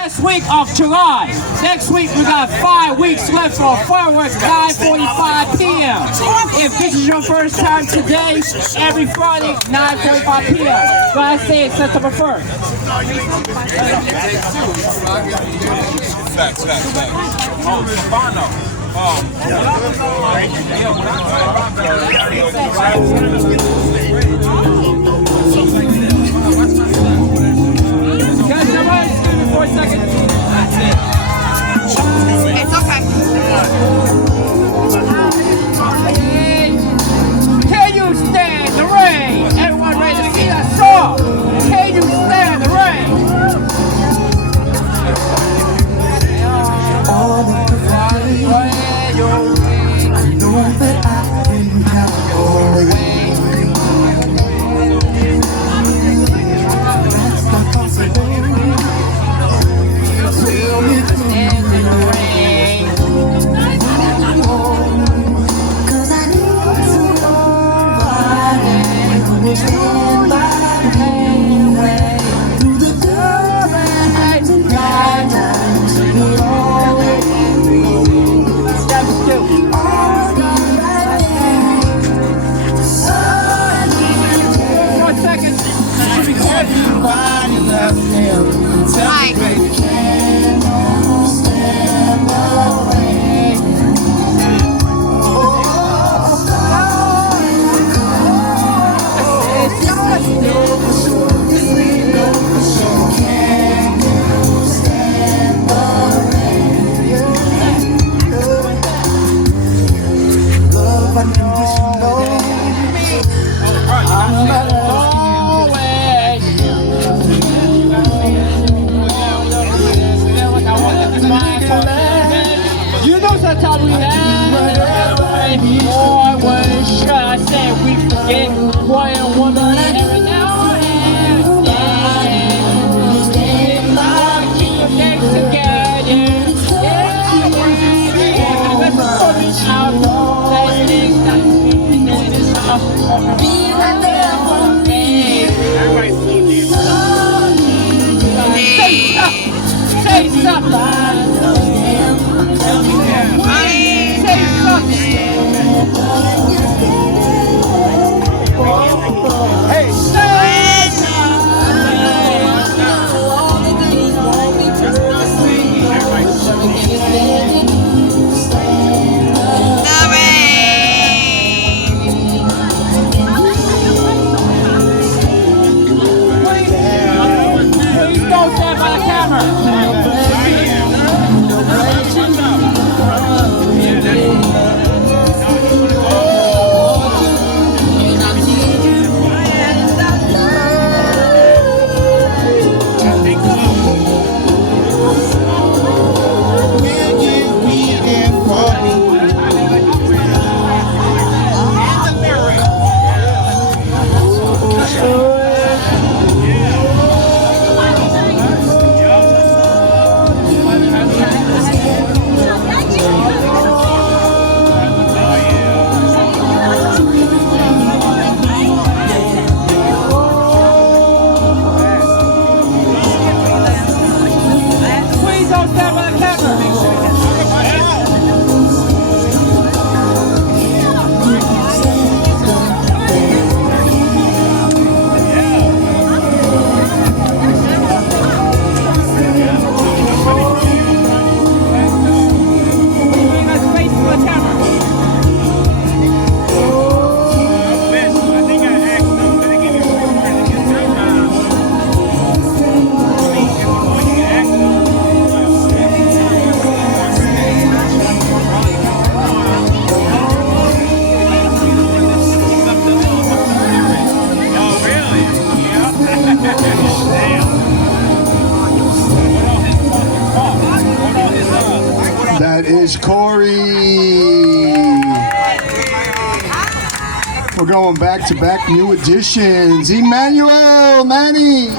Last week of July. Next week we got 5 weeks left for fireworks, 9:45 p.m. If this is your first time today, every Friday, 9:45 p.m. Go ahead and say it, September 1st. Facts. Oh, Stefano. Guys, everybody, excuse me for a second. It's okay. Can you stand the rain? Everyone ready to see that song? Can you stand the rain? I know that I can count on you. That's not possible. Tell me cause I need somebody who will stand by me through the good and bad times. We'll always Sometimes we have boy, what should I say? We forget boy and woman every now and then. Keep your legs together. Let's put it out. Be right there for me. Say something. That is Corey. We're going back to back new additions. Emmanuel, Manny.